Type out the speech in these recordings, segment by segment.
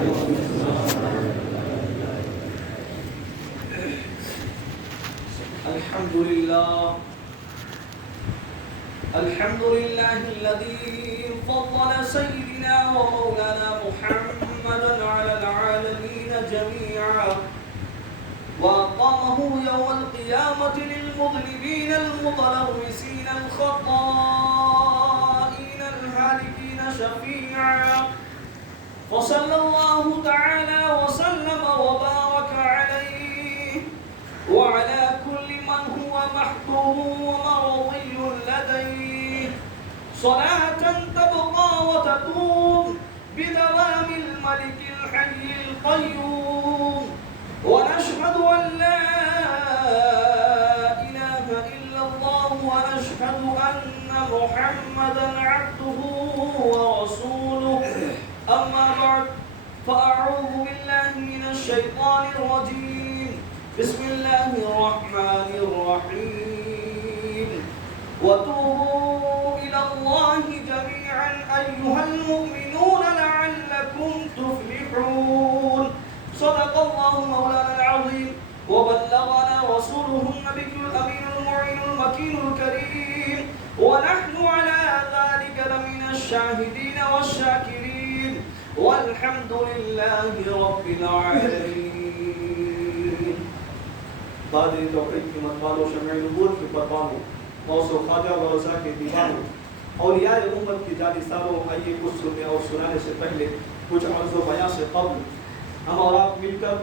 الحمد لله الذي فضل سيدنا ومولانا محمدا على العالمين جميعا وأقامه يوم القيامة للمظلمين المتلوثين الخطائين الهالكين شفيعا وصلى الله تعالى وسلم وبارك عليه وعلى كل من هو محبوب ومرضي لديه صلاة تبقى وتدوم بدوام الملك الحي القيوم ونشهد أن لا إله إلا الله ونشهد أن محمدا عبده ورسوله أما بعد فأعوذ بالله من الشيطان الرجيم بسم الله الرحمن الرحيم وتوبوا إلى الله جميعا أيها المؤمنون لعلكم تفلحون صدق الله مولانا العظيم وبلغنا رسوله النبي الأمين المعين المكين الكريم ونحن على ذلك لمن الشاهدين والشاكرين والحمد لله رب العالمين. قادر توحید کی مطبالوں شمع نبوت کی پروانوں غوث و خواجہ و رضا کے دیوانوں اولیاء امت کی جانثاروں آئیے کچھ سننے اور سنانے سے پہلے کچھ عرض و بیان سے قبل ہم اور آپ مل کر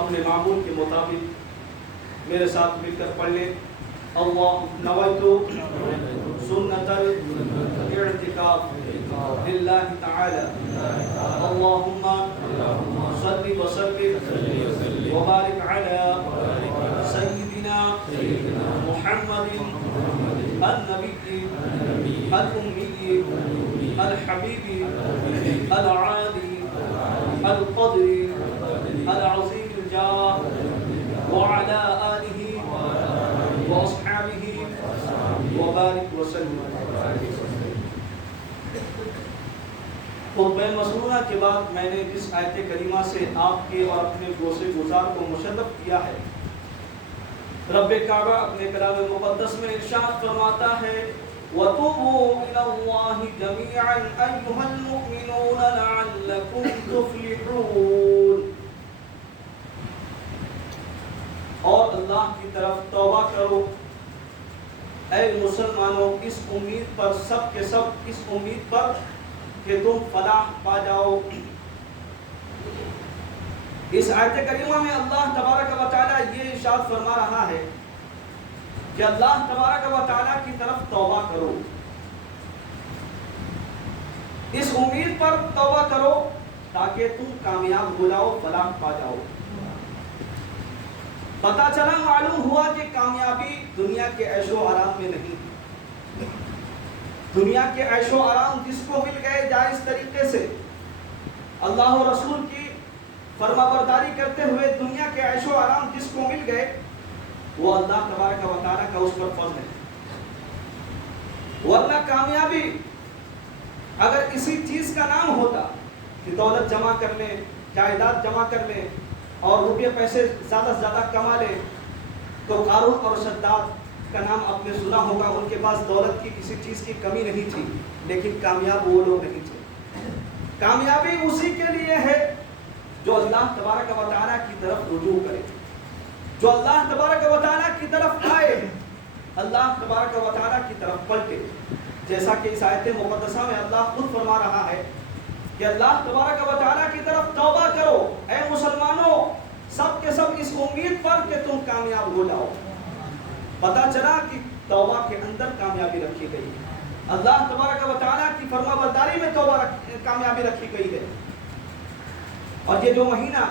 اپنے معمول کے مطابق میرے ساتھ مل کر پڑھ لیں اللہ نویت سنت الاعتکاف للہ تعالی اللہم صل وسلم وبارک علی سیدنا محمد النبی الأمی الحبیب العالی القدر العظیم الجاه وعلى آله وأصحابه وبارك وسلم. خطبہ مسنونہ کے بعد میں نے جس آیت کریمہ سے آپ کے اور اپنے گوشے گزار کو مشرف کیا ہے رب کعبہ اپنے کلام مقدس میں ارشاد فرماتا ہے وَتُوبُوا إِلَى اللَّهِ جَمِيعًا أَيُّهَا الْمُؤْمِنُونَ لَعَلَّكُمْ تُفْلِحُونَ. اور اللہ کی طرف توبہ کرو اے مسلمانوں اس امید پر سب کے سب اس امید پر کہ تم فلاح پا جاؤ. اس آیت کریمہ میں اللہ تبارک و تعالی یہ ارشاد فرما رہا ہے کہ اللہ تبارک و تعالی کی طرف توبہ کرو. اس امید پر توبہ کرو تاکہ تم کامیاب ہو جاؤ فلاح پا جاؤ. پتہ چلا معلوم ہوا کہ کامیابی دنیا کے عیش و آرام میں نہیں. دنیا کے عیش و آرام جس کو مل گئے جائز طریقے سے اللہ و رسول کی فرما برداری کرتے ہوئے دنیا کے عیش و آرام جس کو مل گئے وہ اللہ تبارک و تعالیٰ کا اس پر فضل ہے. ورنہ کامیابی اگر کسی چیز کا نام ہوتا کہ دولت جمع کر لیں جائیداد جمع کر لیں اور روپے پیسے زیادہ سے زیادہ کما لے تو قارون اور شداد کا نام آپ نے سنا ہوگا. ان کے پاس دولت کی کسی چیز کی کمی نہیں تھی لیکن کامیاب وہ لوگ نہیں تھے. کامیابی اسی کے لیے ہے جو اللہ تبارک و تعالیٰ کی طرف رجوع کرے جو اللہ تبارک و تعالیٰ کی طرف آئے اللہ تبارک و تعالیٰ کی طرف پلٹے. جیسا کہ اس آیت مقدسہ میں اللہ خود فرما رہا ہے کہ اللہ تبارک و تعالیٰ کی طرف توبہ کرو اے مسلمانوں سب کے سب اس امید پر کہ تم کامیاب ہو جاؤ. پتہ چلا کہ توبہ کے اندر کامیابی رکھی گئی. اللہ تبارک و تعالیٰ کی فرما برداری میں کامیابی رکھی گئی ہے. اور یہ جو مہینہ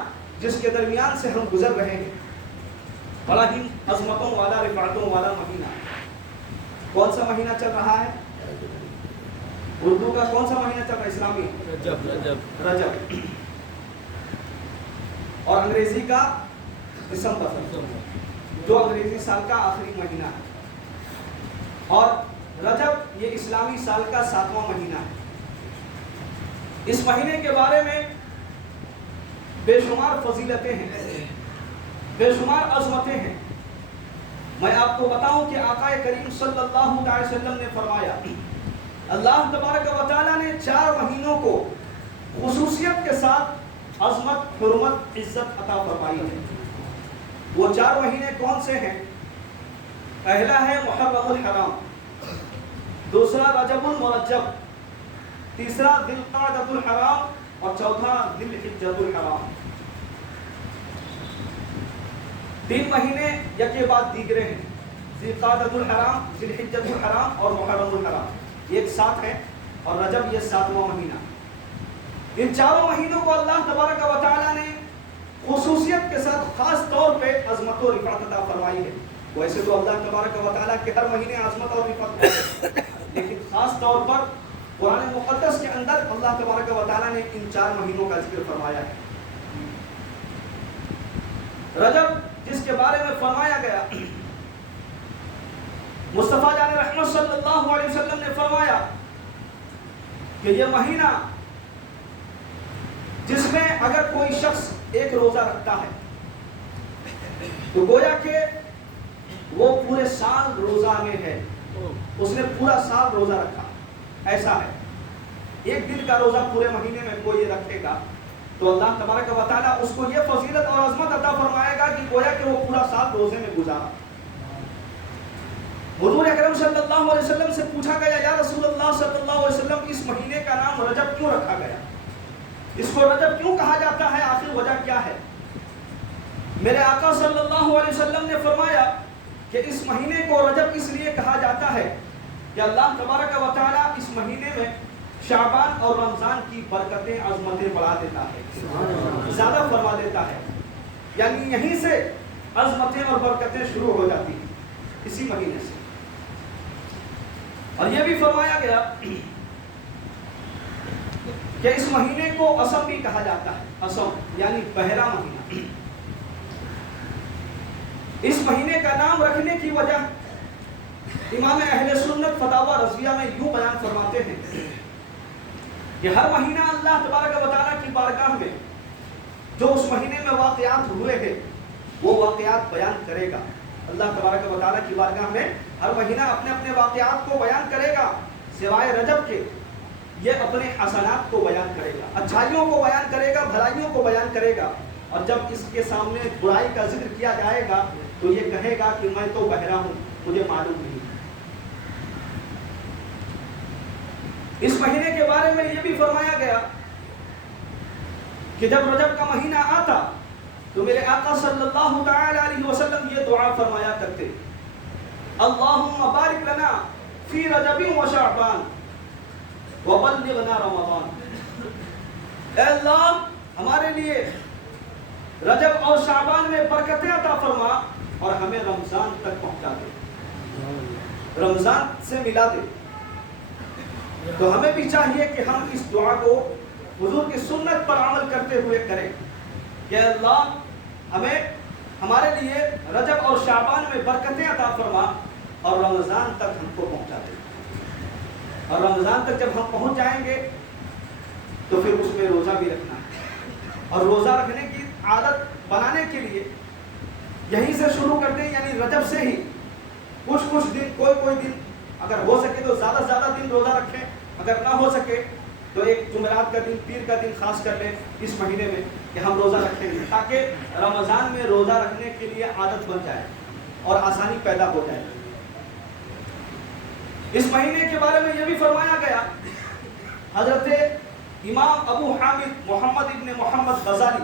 جس کے درمیان سے ہم گزر رہے ہیں بڑا ہی عظمتوں والا رفعتوں والا مہینہ. کون سا مہینہ چل رہا ہے؟ اردو کا کون سا مہینہ چل رہا ہے؟ اسلامی رجب. اور انگریزی کا دسمبر جو انگریزی سال کا آخری مہینہ ہے. اور رجب یہ اسلامی سال کا 7واں مہینہ ہے. اس مہینے کے بارے میں بے شمار فضیلتیں ہیں، بے شمار عظمتیں ہیں۔ میں آپ کو بتاؤں کہ آقا کریم صلی اللہ علیہ وسلم نے فرمایا، اللہ تبارک و تعالیٰ نے 4 مہینوں کو خصوصیت کے ساتھ عظمت، حرمت، عزت عطا فرمائی ہے۔ وہ 4 مہینے کون سے ہیں؟ پہلا ہے محرم الحرام، دوسرا رجب المرجب، تیسرا ذی القعدۃ الحرام اور چوتھا ذی الحجۃ الحرام۔ 3 مہینے یکے بعد دیگرے ہیں، ذی القعدۃ الحرام، ذی الحجۃ الحرام اور محرم الحرام، ایک ساتھ ہے، اور رجب یہ 7واں مہینہ۔ ان 4 مہینوں کو اللہ تبارک و تعالیٰ نے خصوصیت کے ساتھ خاص طور پہ عظمت و رفعت عطا فرمائی ہے۔ ویسے تو اللہ تبارک و تعالیٰ کے ہر مہینے عظمت اور رفعت ہے، لیکن خاص طور پر قرآن مقدس کے اندر اللہ تبارک و تعالیٰ نے ان 4 مہینوں کا ذکر فرمایا ہے۔ رجب جس کے بارے میں فرمایا گیا، مصطفیٰ جان رحمت صلی اللہ علیہ وسلم نے فرمایا کہ یہ مہینہ جس میں اگر کوئی شخص ایک روزہ رکھتا ہے تو گویا کہ وہ پورے سال روزہ میں ہے، اس نے پورا سال روزہ رکھا، ایسا ہے۔ ایک دن کا روزہ پورے مہینے میں کوئی رکھے گا تو اللہ تبارک و تعالیٰ اس کو یہ فضیلت اور عظمت عطا فرمائے گا کہ گویا کہ وہ پورا سال روزے میں گزارا۔ حضور اکرم صلی اللہ علیہ وسلم سے پوچھا گیا، یا رسول اللہ صلی اللہ علیہ وسلم، اس مہینے کا نام رجب کیوں رکھا گیا؟ اس کو رجب کیوں کہا جاتا ہے؟ آخر وجہ کیا ہے؟ میرے آقا صلی اللہ علیہ وسلم نے فرمایا کہ اس مہینے کو رجب اس لیے کہا جاتا ہے کہ اللہ تبارک و تعالیٰ اس مہینے میں شعبان اور رمضان کی برکتیں، عظمتیں بڑھا دیتا ہے، زیادہ فرما دیتا ہے، یعنی یہیں سے عظمتیں اور برکتیں شروع ہو جاتی ہیں، اسی مہینے سے۔ اور یہ بھی فرمایا گیا کہ اس مہینے کو اسم بھی کہا جاتا ہے، اسم یعنی پہلا مہینہ۔ اس مہینے کا نام رکھنے کی وجہ امام اہل سنت فتاوی رضویہ میں یوں بیان فرماتے ہیں کہ ہر مہینہ اللہ تبارک و تعالیٰ کی بارگاہ میں جو اس مہینے میں واقعات ہوئے ہیں وہ واقعات بیان کرے گا۔ اللہ تبارک و تعالیٰ کی بارگاہ میں ہر مہینہ اپنے اپنے واقعات کو بیان کرے گا، سوائے رجب کے یہ اپنے حسنات کو بیان کرے گا، اچھائیوں کو بیان کرے گا، بھلائیوں کو بیان کرے گا۔ اور جب اس کے سامنے برائی کا ذکر کیا جائے گا تو یہ کہے گا کہ میں تو بہرا ہوں، مجھے معلوم نہیں۔ اس مہینے کے بارے میں یہ بھی فرمایا گیا کہ جب رجب کا مہینہ آتا تو میرے آقا صلی اللہ تعالی علیہ وسلم یہ دعا فرمایا کرتے، اللہم بارک لنا فی رجب و شعبان وبلغنا رمضان۔ اے اللہ ہمارے لیے رجب اور شعبان میں برکتیں عطا فرما اور ہمیں رمضان تک پہنچا دے، رمضان سے ملا دے۔ تو ہمیں بھی چاہیے کہ ہم اس دعا کو حضور کی سنت پر عمل کرتے ہوئے کریں کہ اللہ ہمیں ہمارے لیے رجب اور شعبان میں برکتیں عطا فرما اور رمضان تک ہم کو پہنچا دے۔ اور رمضان تک جب ہم پہنچ جائیں گے تو پھر اس میں روزہ بھی رکھنا ہے، اور روزہ رکھنے کی عادت بنانے کے لیے یہیں سے شروع کرتے ہیں، یعنی رجب سے ہی کچھ دن، کوئی دن اگر ہو سکے تو زیادہ سے زیادہ دن روزہ رکھیں، اگر نہ ہو سکے تو ایک جمعرات کا دن، پیر کا دن خاص کر لیں اس مہینے میں کہ ہم روزہ رکھیں گے، تاکہ رمضان میں روزہ رکھنے کے لیے عادت بن جائے اور آسانی پیدا ہو جائے۔ اس مہینے کے بارے میں یہ بھی فرمایا گیا، حضرت امام ابو حامد محمد ابن محمد غزالی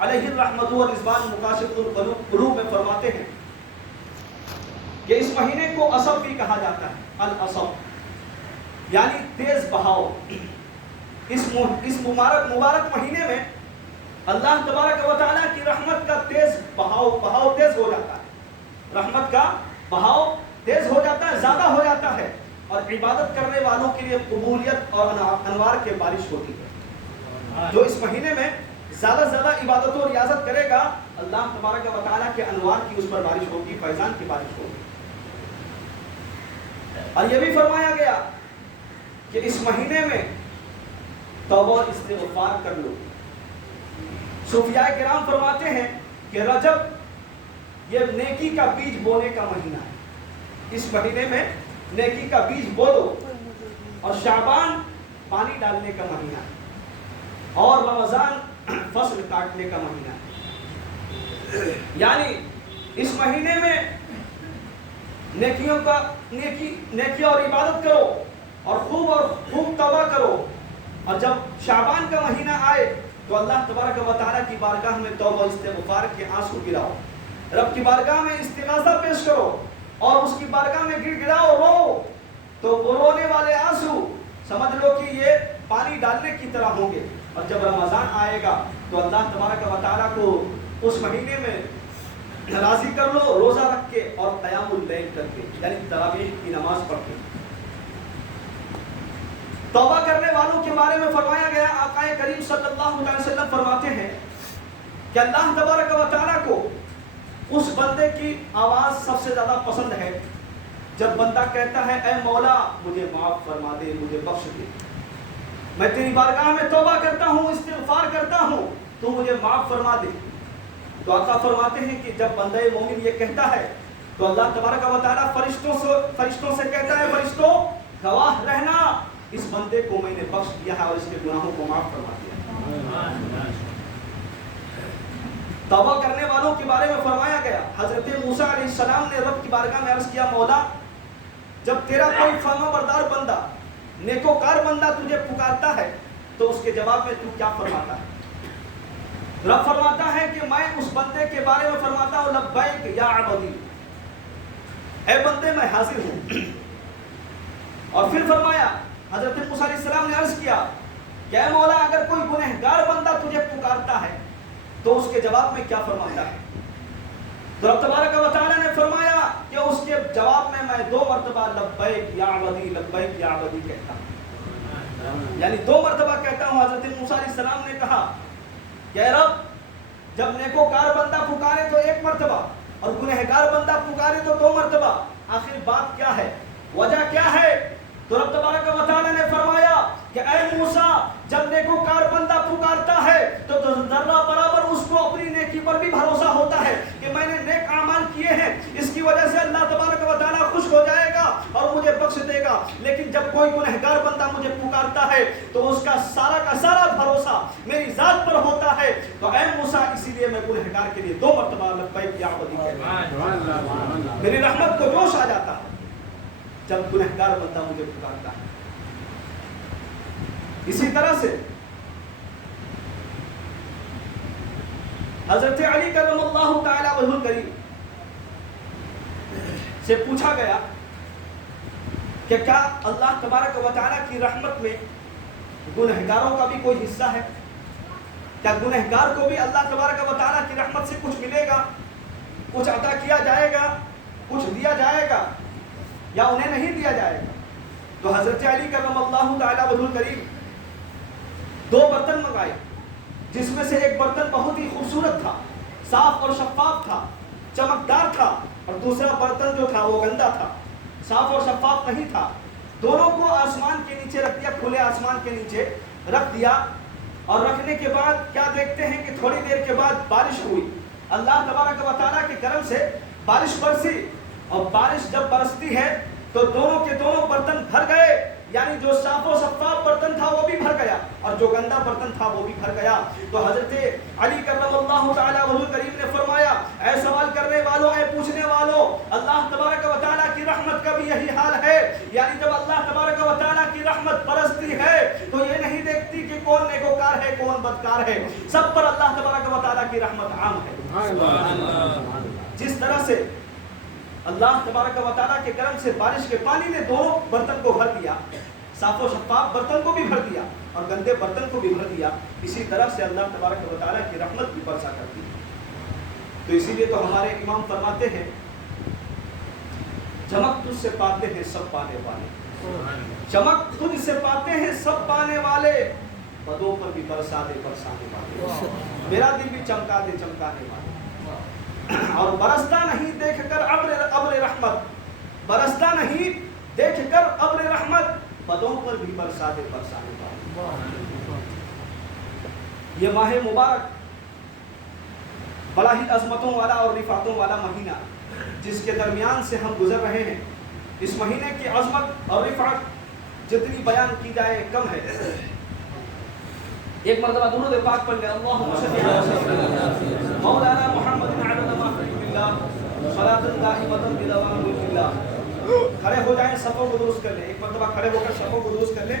علیہ الرحمۃ والرضوان مکاشفۃ القلوب میں فرماتے ہیں کہ اس مہینے کو اسب بھی کہا جاتا ہے، الاسب یعنی تیز بہاؤ۔ اس مبارک مہینے میں اللہ تبارک و تعالیٰ کی رحمت کا تیز بہاؤ تیز ہو جاتا ہے، رحمت کا بہاؤ تیز ہو جاتا ہے، زیادہ ہو جاتا ہے، اور عبادت کرنے والوں کے لیے قبولیت اور انوار کی بارش ہوتی ہے۔ جو اس مہینے میں زیادہ سے زیادہ عبادت و ریاضت کرے گا، اللہ تبارک و تعالیٰ کے انوار کی اس پر بارش ہوگی، فیضان کی بارش ہوگی۔ اور یہ بھی فرمایا گیا کہ اس مہینے میں توبہ اور استغفار کر لو۔ صوفیاء کرام فرماتے ہیں کہ رجب یہ نیکی کا بیج بونے کا مہینہ ہے، اس مہینے میں نیکی کا بیج بو دو، اور شعبان پانی ڈالنے کا مہینہ ہے، اور رمضان فصل کاٹنے کا مہینہ ہے۔ یعنی اس مہینے میں نیکی اور عبادت کرو، اور خوب توبہ کرو، اور جب شعبان کا مہینہ آئے تو اللہ تبارک و تعالیٰ کی بارگاہ میں توبہ استغفار کے آنسو گراؤ، رب کی بارگاہ میں استغاثہ پیش کرو، اور اس کی بارگاہ میں گڑ گڑاؤ، رو، تو وہ رونے والے آنسو سمجھ لو کہ یہ پانی ڈالنے کی طرح ہوں گے۔ اور جب رمضان آئے گا تو اللہ تبارک و تعالیٰ کو اس مہینے میں راضی کر لو، روزہ رکھ کے اور قیام اللیل کر کے، یعنی تراویح کی نماز پڑھ کے۔ توبہ کرنے والوں کے بارے میں فرمایا گیا، آقا کریم صلی اللہ علیہ وسلم فرماتے ہیں کہ اللہ تبارک و تعالیٰ کو اس بندے کی آواز سب سے زیادہ پسند ہے جب بندہ کہتا ہے اے مولا مجھے معاف فرما دے، مجھے بخش دے، میں تیری بارگاہ میں توبہ کرتا ہوں، استغفار کرتا ہوں، تو مجھے معاف فرما دے۔ تو آقا فرماتے ہیں کہ جب بندہ مومن یہ کہتا ہے تو اللہ تبارک و تعالیٰ فرشتوں سے کہتا ہے، فرشتوں گواہ رہنا، اس بندے کو میں نے بخش دیا ہے اور اس کے گناہوں کو معاف فرما دیا۔ توبہ کرنے والوں کے بارے میں فرمایا گیا، حضرت موسیٰ علیہ السلام نے رب کی بارگاہ میں عرض کیا، مولا جب تیرا کوئی فرما بردار بندہ، نیکوکار بندہ تجھے پکارتا ہے تو اس کے جواب میں تو کیا فرماتا ہے؟ رب فرماتا ہے کہ میں اس بندے کے بارے میں فرماتا ہوں لبیک یا عبدی، اے بندے میں حاضر ہوں۔ اور پھر فرمایا، حضرت موسیٰ علیہ السلام نے عرض کیا کہ اے مولا اگر کوئی گنہگار بندہ تجھے پکارتا ہے تو اس کے جواب میں کیا فرماتا ہے؟ تو رب تبارک و تعالیٰ نے فرمایا کہ اس کے جواب میں 2 مرتبہ لبیک یا عبدی، لبیک یا عبدی کہتا ہوں، یعنی 2 مرتبہ کہتا ہوں۔ حضرت موسیٰ علیہ السلام نے کہا کہ اے رب جب نیکوکار بندہ پکارے تو 1 مرتبہ اور گنہگار بندہ پکارے تو 2 مرتبہ، آخر بات کیا ہے، وجہ کیا ہے؟ تو رب تبارک و تعالیٰ نے فرمایا کہ اے موسیٰ جب نیکوکار بندہ پکارتا ہے تو ذرہ برابر اس کو اپنی نیکی پر بھی بھروسہ ہوتا ہے کہ میں نے نیک اعمال کیے ہیں، اس کی وجہ سے اللہ تبارک و تعالیٰ خوش ہو جائے گا اور مجھے بخش دے گا۔ لیکن جب کوئی گنہگار بندہ مجھے پکارتا ہے تو اس کا سارا بھروسہ میری ذات پر ہوتا ہے۔ تو اے موسیٰ اسی لیے میں گنہگار کے لیے 2 مرتبہ لبیک یا عبدی کہتا ہوں، میری رحمت کو جوش آ جاتا ہے جب گنہگار بندہ مجھے پکارتا ہے۔ اسی طرح سے حضرت علی کرم اللہ تعالی وجہ الکریم سے پوچھا گیا کہ کیا اللہ تبارک و تعالی کی رحمت میں گنہگاروں کا بھی کوئی حصہ ہے؟ کیا گنہگار کو بھی اللہ تبارک و تعالی کی رحمت سے کچھ ملے گا، کچھ عطا کیا جائے گا، کچھ دیا جائے گا یا انہیں نہیں دیا جائے گا؟ تو حضرت علی کرم اللہ تعالی وجہ الکریم 2 برتن منگائے، جس میں سے ایک برتن بہت ہی خوبصورت تھا، صاف اور شفاف تھا، چمکدار تھا، اور دوسرا برتن جو تھا وہ گندا تھا، صاف اور شفاف نہیں تھا۔ دونوں کو آسمان کے نیچے رکھ دیا، کھلے آسمان کے نیچے رکھ دیا، اور رکھنے کے بعد کیا دیکھتے ہیں کہ تھوڑی دیر کے بعد بارش ہوئی، اللہ تبارک و تعالیٰ کے کرم سے بارش برسی، اور بارش جب برستی ہے تو دونوں کے دونوں برتن بھر گئے، یعنی جو صاف و شفاف برتن تھا وہ بھی بھر گیا اور جو گندا برتن تھا وہ بھی بھر گیا۔ تو حضرت علی کرم اللہ تعالی وجہ کریم نے فرمایا، اے سوال کرنے والوں، اے پوچھنے والوں، اللہ تبارک و تعالیٰ کی رحمت کا بھی یہی حال ہے، یعنی جب اللہ تبارک و تعالیٰ کی رحمت برستی ہے تو یہ نہیں دیکھتی کہ کون نیکوکار ہے کون بدکار ہے، سب پر اللہ تبارک و تعالیٰ کی رحمت عام ہے۔ جس طرح سے اللہ تبارک و تعالیٰ کے کرم سے بارش کے پانی نے دونوں برتن کو بھر دیا، صاف و شفاف برتن کو بھی بھر دیا اور گندے برتن کو بھی بھر دیا، اسی طرح سے اللہ تبارک و تعالیٰ کی رحمت بھی برسا کرتی ہے۔ تو اسی لیے تو ہمارے امام فرماتے ہیں، چمک تجھ سے پاتے ہیں سب پانے والے، چمک تجھ سے پاتے ہیں سب پانے والے، بدوں پر بھی برسا دے برسانے والے، میرا دل بھی چمکا دے چمکانے والے، اور برستا نہیں دیکھ کر ابر رحمت، برستا نہیں دیکھ کر ابر رحمت، بدوں پر بھی برسا دے برسانے والے۔ یہ ماہ مبارک بڑا ہی عظمتوں والا اور رفعتوں والا مہینہ جس کے درمیان سے ہم گزر رہے ہیں، اس مہینے کی عظمت اور رفعت جتنی بیان کی جائے کم ہے۔ ایک مرتبہ درود پاک پڑھ لیں، اللہم صلی علی سیدنا مولانا محمد عدد ما خلق اللہ صلاۃ دائمۃ بدوام ملک اللہ۔ کھڑے ہو جائیں، صفوں کو درست کر لیں، ایک مرتبہ کھڑے ہو کر صفوں کو درست کر لیں۔